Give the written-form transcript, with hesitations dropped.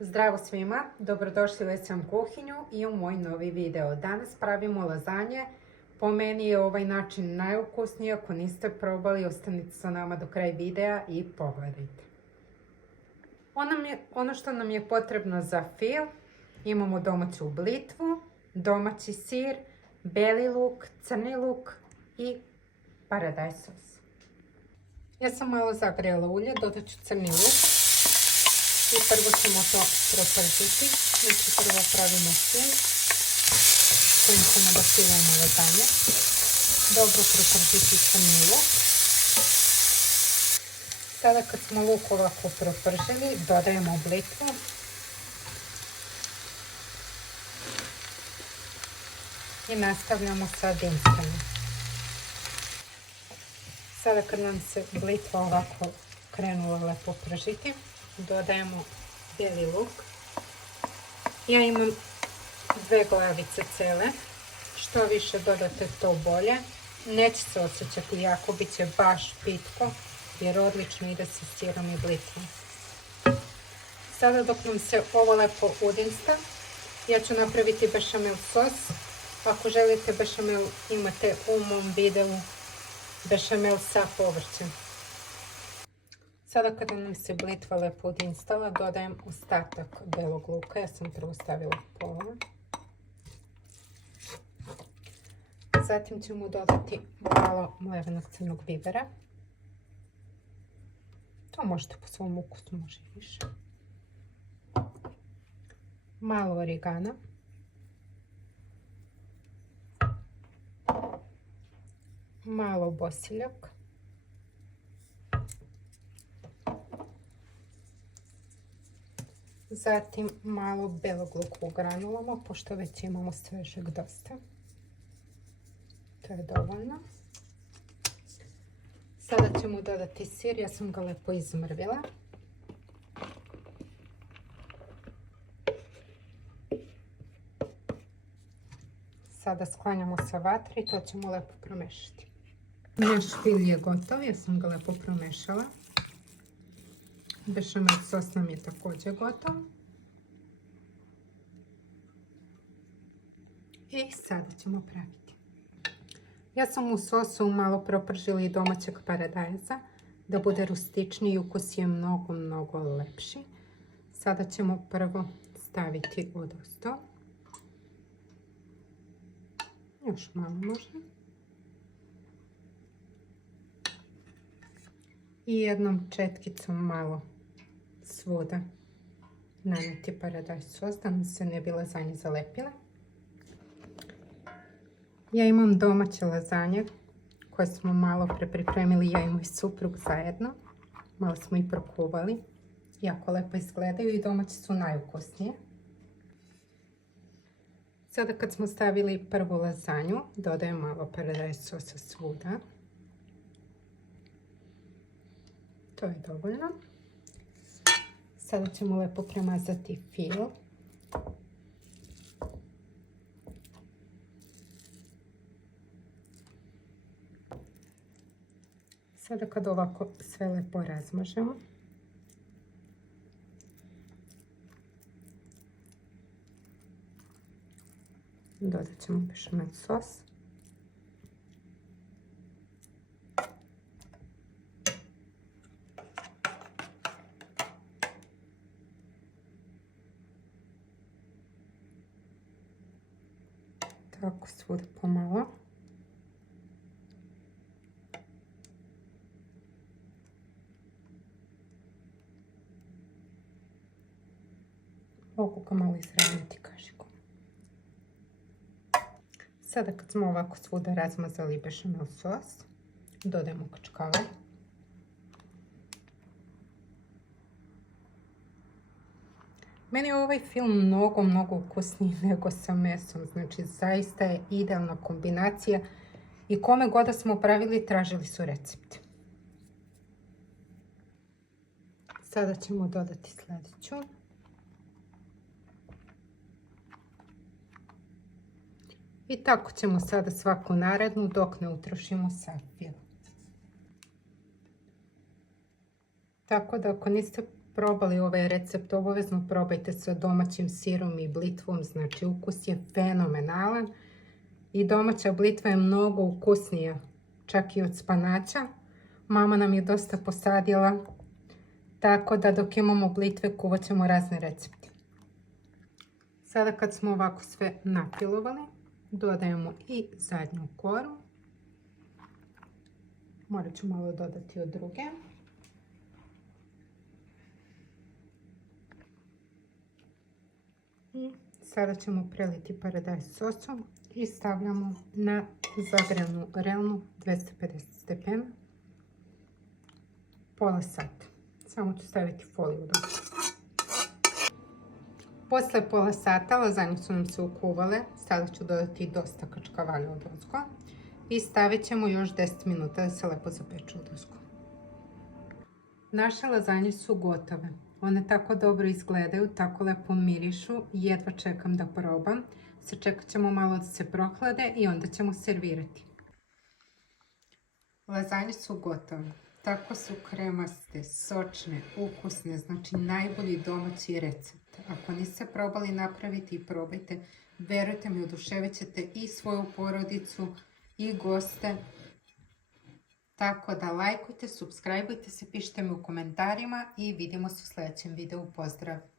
Zdravo svima, dobrodošli u SM kuhinju i u moj novi video. Danas pravimo lazanje. Po meni je ovaj način najukusniji. Ako niste probali, ostanite sa nama do kraja videa i pogledajte. Ono što nam je potrebno za fil, imamo domaću blitvu, domaći sir, beli luk, crni luk i paradajz sos. Ja sam malo zagrijala ulje, dodat ću crni luk. I prvo ćemo to propržiti. Znači prvo pravimo fil kojim ćemo da filamo lazanje. Dobro propržiti crni luk. Sada kad smo luk ovako propržili, dodajemo blitvu. I nastavljamo sa dimstvom. Sada kad nam se blitva ovako krenula lepo pržiti, dodajemo bijeli luk. Ja imam 2 glavice cele. Što više dodate, to bolje. Neće se osjećati jako, bit će baš pitko, jer odlično ide sa sirom i blitvom. Sada dok nam se ovo lepo udinsta, ja ću napraviti bešamel sos. Ako želite bešamel, imate u mom videu bešamel sa povrćem. Sada kada nam se blitva lepo udinstala, dodajem ostatak belog luka. Ja sam prvo stavila pola. Zatim ćemo dodati malo mlevenog crnog bibera. To možete po svom ukusu, može i više. Malo origana. Malo bosiljak. Zatim malo belog luka u granulama, pošto već imamo svežeg dosta. To je dovoljno. Sada ćemo dodati sir, ja sam ga lepo izmrvila. Sada sklanjamo sa vatre i to ćemo lepo promešati. Naš fil je gotov, ja sam ga lepo promešala. Bešamel sos nam je također gotov. I sada ćemo praviti. Ja sam u sosu malo propržila i domaćeg paradajza da bude rustičniji i ukus je mnogo lepši. Sada ćemo prvo staviti odosto. Još malo možda. I jednom četkicom malo svuda naneti paradajz sos da nam se ne bi lazanje zalepile. Ja imam domaće lazanje koje smo malo pripremili ja i moj suprug zajedno. Malo smo i prokuvali. Jako lepo izgledaju i domaće su najukusnije. Sada kad smo stavili prvu lazanju, dodajem malo paradajz sosa svuda. To je dovoljno. Sada ćemo lepo premazati fil. Sada kad ovako sve lepo razmažemo, dodat ćemo bešamel sos. Tako svuda pomalo. Mogu ga malo izravnati kašikom. Sada kad smo ovako svuda razmazali bešamel sos, dodajemo kačkavaj. Meni je ovaj film mnogo ukusniji nego sa mesom. Znači zaista je idealna kombinacija i kome god da smo pravili tražili su recept. Sada ćemo dodati sljedeću. I tako ćemo sada svaku narednu dok ne utrošimo sav fil. Tako da ako niste probali ovaj recept, obavezno probajte sa domaćim sirom i blitvom, znači ukus je fenomenalan i domaća blitva je mnogo ukusnija, čak i od spanaća. Mama nam je dosta posadila, tako da dok imamo blitve kuvat ćemo razne recepte. Sada kad smo ovako sve napilovali, dodajemo i zadnju koru. Morat ću malo dodati od druge. I sada ćemo preliti paradajz sosom i stavljamo na zagrevnu relnu 250 stepena pola sata. Samo ću staviti foliju. Posle pola sata lazanje su nam se ukuvale. Sada ću dodati dosta kačkavalja odozgo i stavit ćemo još 10 minuta da se lepo zapeču odozgo. Naše lazanje su gotove. One tako dobro izgledaju, tako lepo mirišu. Jedva čekam da probam. Sačekat ćemo malo da se prohlade i onda ćemo servirati. Lazanje su gotove. Tako su kremaste, sočne, ukusne, znači najbolji domaći recept. Ako niste probali napraviti i probajte, verujte mi, oduševit ćete i svoju porodicu i goste. Tako da lajkujte, subscribeujte se, pišite mi u komentarima i vidimo se u sljedećem videu. Pozdrav!